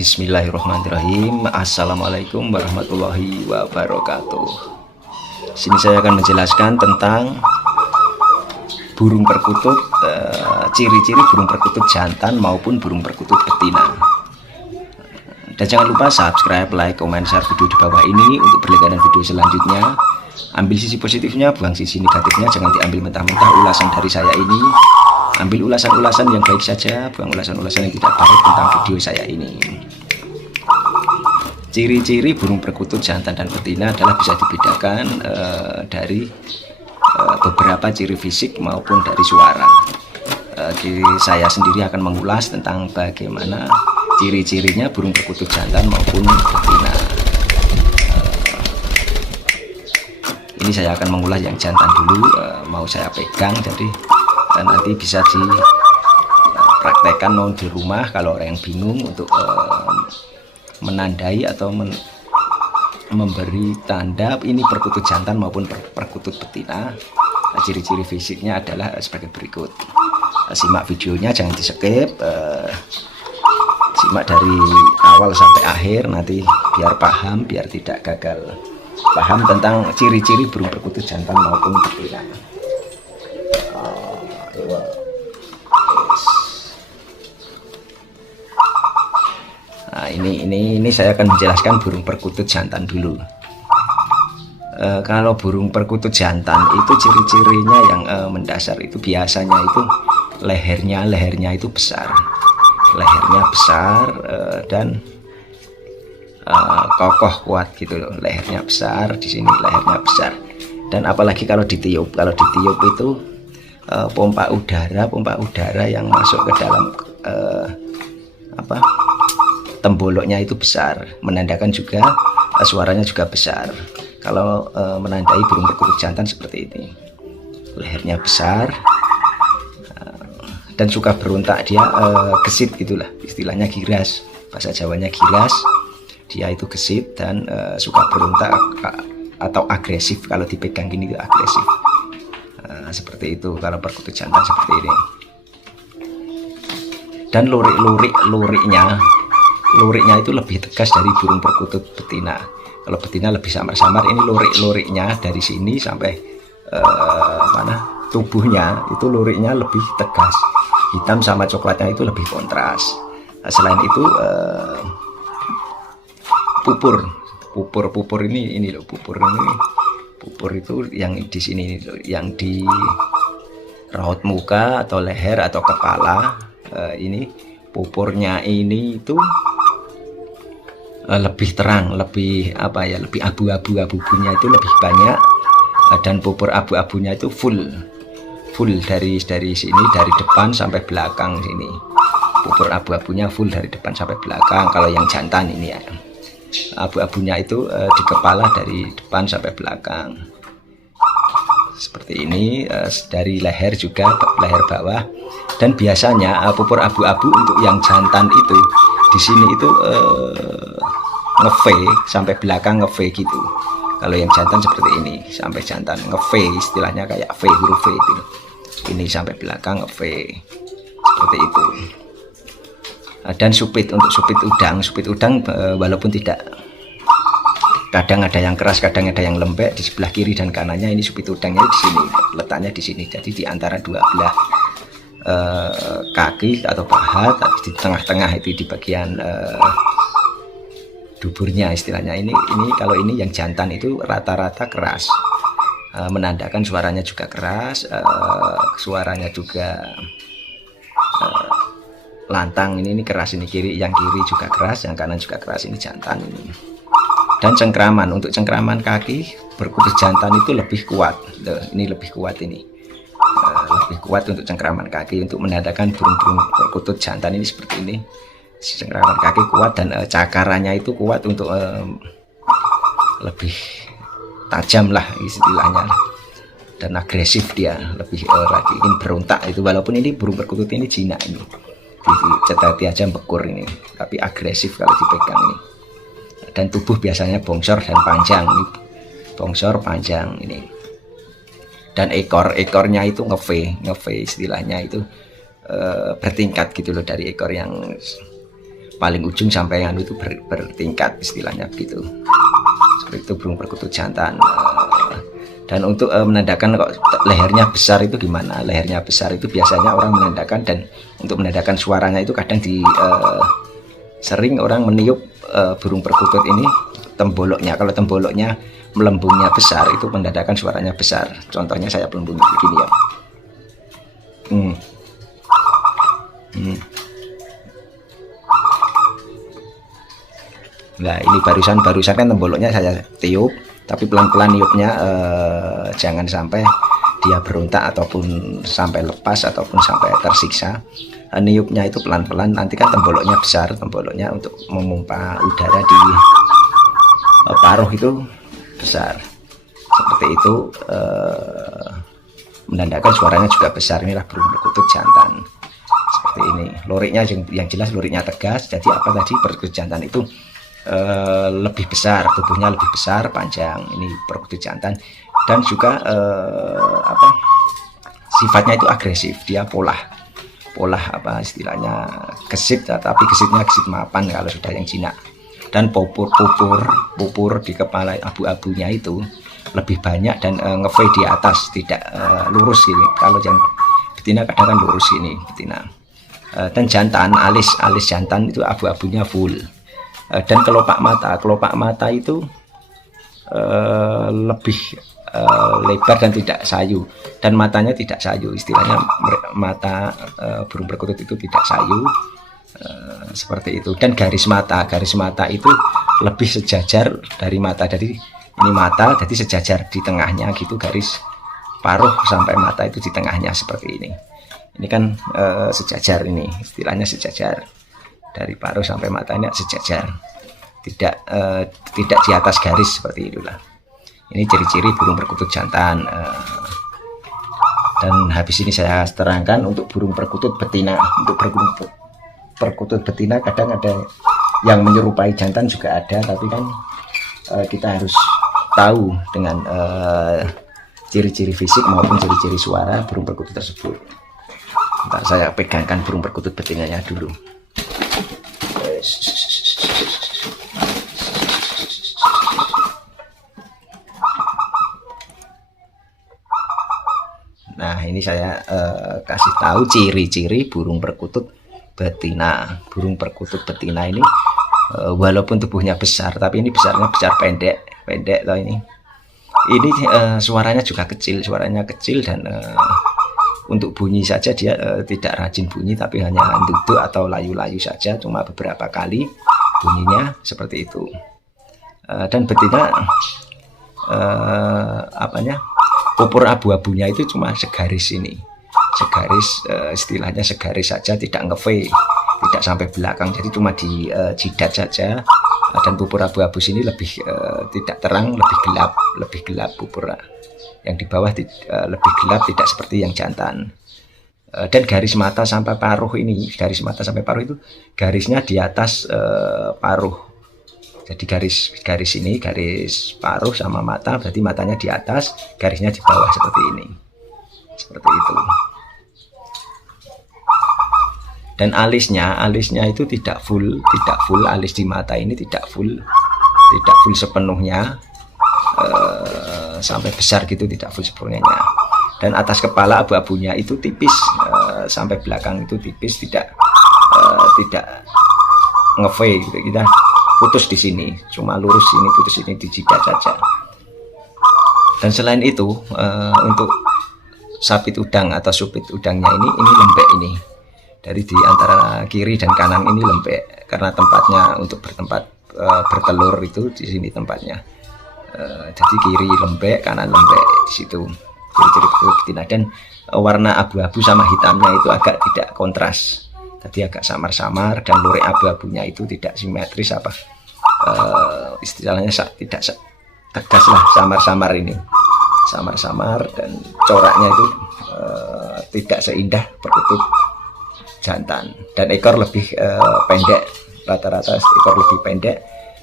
Bismillahirrahmanirrahim. Assalamualaikum warahmatullahi wabarakatuh. Sini saya akan menjelaskan tentang burung perkutut eh, ciri-ciri burung perkutut jantan maupun burung perkutut betina. Dan jangan lupa subscribe, like, komen, share video di bawah ini untuk berlangganan video selanjutnya. Ambil sisi positifnya, buang sisi negatifnya. Jangan diambil mentah-mentah. Ulasan dari saya ini ambil ulasan-ulasan yang baik saja. Buang ulasan-ulasan yang tidak baik tentang video saya ini ciri-ciri burung perkutut jantan dan betina adalah bisa dibedakan uh, dari uh, beberapa ciri fisik maupun dari suara. Uh, saya sendiri akan mengulas tentang bagaimana ciri-cirinya burung perkutut jantan maupun betina. Ini saya akan mengulas yang jantan dulu mau saya pegang jadi dan nanti bisa dipraktekkan di rumah kalau orang yang bingung untuk menandai atau men memberi tanda ini perkutut jantan maupun per perkutut betina. Nah, ciri-ciri fisiknya adalah sebagai berikut. Nah, simak videonya jangan di skip uh, simak dari awal sampai akhir nanti biar paham biar tidak gagal. Paham tentang ciri-ciri burung perkutut jantan maupun betina ini ini saya akan menjelaskan burung perkutut jantan dulu. E, kalau burung perkutut jantan itu ciri-cirinya yang e, mendasar itu biasanya itu lehernya lehernya itu besar, lehernya besar e, dan e, kokoh kuat gitu loh. Lehernya besar di sini lehernya besar dan apalagi kalau ditiup kalau ditiup itu e, pompa udara pompa udara yang masuk ke dalam e, apa temboloknya itu besar. Menandakan juga uh, suaranya juga besar. Kalau uh, menandai burung perkutut jantan seperti ini. Lehernya besar uh, dan suka berontak. Dia uh, gesit gitulah. Istilahnya giras. Bahasa Jawanya giras. Dia itu gesit dan uh, suka berontak atau agresif. Kalau dipegang gini itu agresif. Seperti itu. Kalau perkutut jantan seperti ini. Dan lurik-lurik luriknya luriknya itu lebih tegas dari burung perkutut betina. Kalau betina lebih samar-samar ini lurik-luriknya dari sini sampai uh, mana tubuhnya itu luriknya lebih tegas. Hitam sama coklatnya itu lebih kontras. Nah, selain itu uh, pupur. Pupur pupur ini ini loh pupur ini. Pupur itu yang di sini yang di raut muka atau leher atau kepala uh, ini pupurnya ini itu Eh, lebih terang, lebih apa ya, lebih abu-abu abu-abunya itu lebih banyak. Eh, dan pupur abu-abunya itu full full dari dari sini dari depan sampai belakang sini. Pupur abu-abunya full dari depan sampai belakang kalau yang jantan ini ya. Abu-abunya itu uh, di kepala dari depan sampai belakang. Seperti ini uh, dari leher juga leher bawah. Dan biasanya uh, pupur abu-abu untuk yang jantan itu di sini itu uh, nge sampai belakang nge gitu. Kalau yang jantan seperti ini sampai jantan nge istilahnya kayak V huruf V itu. Ini sampai belakang nge seperti itu. Nah, dan supit untuk supit udang supit udang eh, walaupun tidak kadang ada yang keras kadang ada yang lembek di sebelah kiri dan kanannya ini supit udangnya di sini letaknya di sini. Jadi di antara dua belah eh, kaki atau paha di tengah-tengah itu di bagian eh, duburnya istilahnya. Ini ini kalau ini yang jantan itu rata-rata keras. Uh, menandakan suaranya juga keras uh, suaranya juga uh, lantang. Ini ini keras ini kiri yang kiri juga keras yang kanan juga keras. Ini jantan ini. Dan cengkraman untuk cengkraman kaki berkutut jantan itu lebih kuat. Ini lebih kuat ini. Lebih kuat untuk cengkraman kaki untuk menandakan burung-burung berkutut jantan ini seperti ini cengkraman kaki kuat dan uh, cakarannya itu kuat untuk uh, lebih tajam lah istilahnya dan agresif dia lebih uh, lagi ingin berontak itu. Walaupun ini burung perkutut ini Cina ini. Cetati aja bekur ini. Tapi agresif kalau dipegang ini. Dan tubuh biasanya bongsor dan panjang ini. Bongsor panjang ini. Dan ekor ekornya itu ngeve ngeve istilahnya itu uh, bertingkat gitu loh dari ekor yang paling ujung sampai yang itu ber, bertingkat istilahnya begitu. Seperti itu burung perkutut jantan uh, dan untuk uh, menandakan kok lehernya besar itu gimana? Lehernya besar itu biasanya orang menandakan dan untuk menandakan suaranya itu kadang di uh, sering orang meniup uh, burung perkutut ini temboloknya. Kalau temboloknya melembungnya besar itu menandakan suaranya besar. Contohnya saya pelembung begini ya. Hmm. Nah ini barusan barusan kan temboloknya saya tiup, tapi pelan-pelan niupnya eh, jangan sampai dia berontak ataupun sampai lepas ataupun sampai tersiksa. Eh, niupnya itu pelan-pelan, nanti kan temboloknya besar, temboloknya untuk memompa udara di eh, paruh itu besar. Seperti itu eh, menandakan suaranya juga besar. Inilah burung perkutut jantan seperti ini. Loriknya yang, yang jelas loriknya tegas. Jadi apa tadi perkutut jantan itu uh, lebih besar tubuhnya lebih besar panjang. Ini perkutut jantan. Dan juga uh, apa sifatnya itu agresif. Dia pola pola apa istilahnya gesit tapi gesitnya gesit mapan kalau sudah yang jinak. Dan pupur pupur pupur di kepala abu-abunya itu lebih banyak dan uh, ngeve di atas tidak uh, lurus ini. Kalau yang betina kadang kan lurus ini betina. Uh, dan jantan alis alis jantan itu abu-abunya full. Eh, dan kelopak mata. Kelopak mata itu uh, lebih uh, lebar dan tidak sayu. Dan matanya tidak sayu. Istilahnya mata uh, burung perkutut itu tidak sayu. Uh, seperti itu. Dan garis mata. Garis mata itu lebih sejajar dari mata. Dari ini mata jadi sejajar di tengahnya gitu. Garis paruh sampai mata itu di tengahnya seperti ini. Ini kan uh, sejajar ini. Istilahnya sejajar dari paruh sampai matanya sejajar tidak uh, tidak di atas garis seperti itulah ini ciri-ciri burung perkutut jantan uh, dan habis ini saya terangkan untuk burung perkutut betina untuk burung perkutut betina kadang ada yang menyerupai jantan juga ada tapi kan uh, kita harus tahu dengan ciri-ciri uh, fisik maupun ciri-ciri suara burung perkutut tersebut. Ntar saya pegangkan burung perkutut betinanya dulu. Nah, ini saya uh, kasih tahu ciri-ciri burung perkutut betina. Burung perkutut betina ini uh, walaupun tubuhnya besar, tapi ini besarnya besar pendek, pendek loh ini. Ini uh, suaranya juga kecil, suaranya kecil dan uh, untuk bunyi saja dia uh, tidak rajin bunyi, tapi hanya duduk atau layu-layu saja, cuma beberapa kali bunyinya seperti itu. Uh, dan betina uh, apanya? Pupur abu-abunya itu cuma segaris ini. Segaris uh, istilahnya segaris saja tidak ngeve tidak sampai belakang. Jadi cuma di uh, jidat saja. Dan pupur abu-abu sini lebih uh, tidak terang lebih gelap lebih gelap pupur yang di bawah uh, lebih gelap tidak seperti yang jantan. Uh, dan garis mata sampai paruh ini garis mata sampai paruh itu garisnya di atas uh, paruh jadi garis garis ini garis paruh sama mata berarti matanya di atas garisnya di bawah seperti ini. Seperti itu. Dan alisnya alisnya itu tidak full tidak full alis di mata ini tidak full tidak full sepenuhnya uh, sampai besar gitu tidak full sepenuhnya. Dan atas kepala abu-abunya itu tipis uh, sampai belakang itu tipis tidak uh, tidak ngeve gitu kita putus di sini cuma lurus ini putus ini di jidat saja. Dan selain itu uh, untuk sapit udang atau supit udangnya ini ini lembek ini. Dari di antara kiri dan kanan ini lembek karena tempatnya untuk bertempat uh, bertelur itu di sini tempatnya. Uh, jadi kiri lembek kanan lembek di situ. Ciri-ciri betina dan warna abu-abu sama hitamnya itu agak tidak kontras tadi agak samar-samar dan lurik abu-abunya itu tidak simetris apa uh, istilahnya tidak tegas lah samar-samar ini. Samar-samar dan coraknya itu uh, tidak seindah perkutut jantan. Dan ekor lebih uh, pendek rata-rata ekor lebih pendek.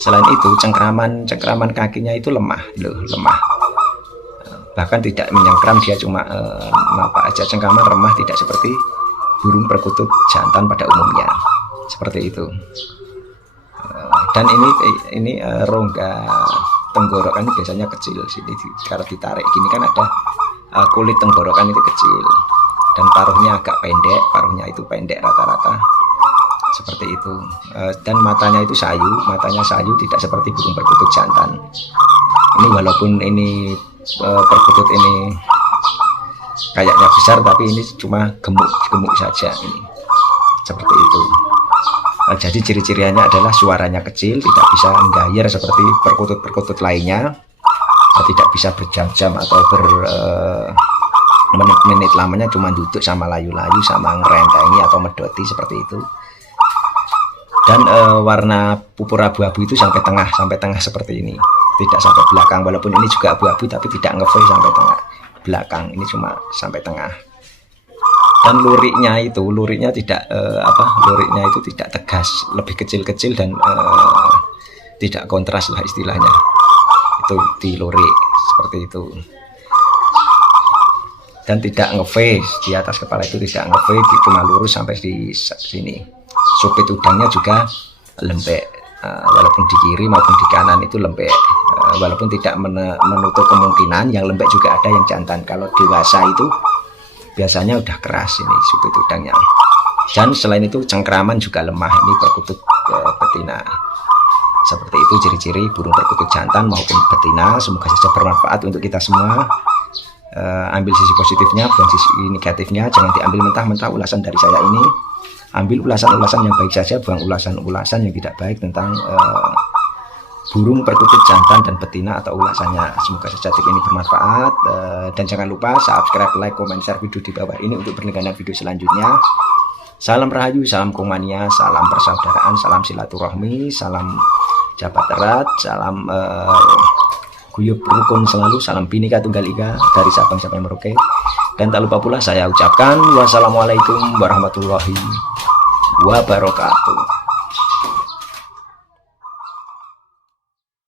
Selain itu cengkraman cengkraman kakinya itu lemah loh lemah. Bahkan tidak menyengkram dia cuma uh, apa aja cengkraman remah tidak seperti burung perkutut jantan pada umumnya. Seperti itu. Dan ini ini uh, rongga tenggorokan biasanya kecil. Sini kalau ditarik gini kan ada uh, kulit tenggorokan itu kecil. Dan paruhnya agak pendek paruhnya itu pendek rata-rata. Seperti itu. Dan matanya itu sayu matanya sayu tidak seperti burung perkutut jantan. Ini walaupun ini perkutut ini kayaknya besar tapi ini cuma gemuk-gemuk saja ini seperti itu Nah, jadi ciri-cirinya adalah suaranya kecil, tidak bisa menggayer seperti perkutut-perkutut lainnya, tidak bisa berjam-jam atau ber uh, menit-menit lamanya cuma duduk sama layu-layu sama ngerentengi atau medoti seperti itu. Dan uh, warna pupur abu-abu itu sampai tengah, sampai tengah seperti ini. Tidak sampai belakang, walaupun ini juga abu-abu tapi tidak ngefade sampai tengah belakang. Ini cuma sampai tengah. Dan luriknya itu luriknya tidak uh, apa luriknya itu tidak tegas lebih kecil-kecil dan uh, tidak kontras lah istilahnya. Itu di lurik seperti itu. Dan tidak ngeface di atas kepala itu tidak ngeface cuma lurus sampai di sini. Supit udangnya juga lembek uh, walaupun di kiri maupun di kanan itu lembek walaupun tidak menutup kemungkinan yang lembek juga ada yang jantan. Kalau dewasa itu biasanya udah keras ini suku udangnya dan selain itu cengkraman juga lemah. Ini perkutut uh, betina. Seperti itu ciri-ciri burung perkutut jantan maupun betina. Semoga saja bermanfaat untuk kita semua. Uh, ambil sisi positifnya bukan sisi negatifnya. Jangan diambil mentah-mentah ulasan dari saya ini. Ambil ulasan-ulasan yang baik saja buang ulasan-ulasan yang tidak baik tentang uh, burung perkutut jantan dan betina atau ulasannya semoga saja ini bermanfaat uh, dan jangan lupa subscribe like comment share video di bawah ini untuk berlangganan video selanjutnya. Salam rahayu salam komania salam persaudaraan salam silaturahmi salam jabat erat salam uh, guyup rukun selalu salam binika tunggal ika dari Sabang sampai Merauke. Dan tak lupa pula saya ucapkan wassalamualaikum warahmatullahi wabarakatuh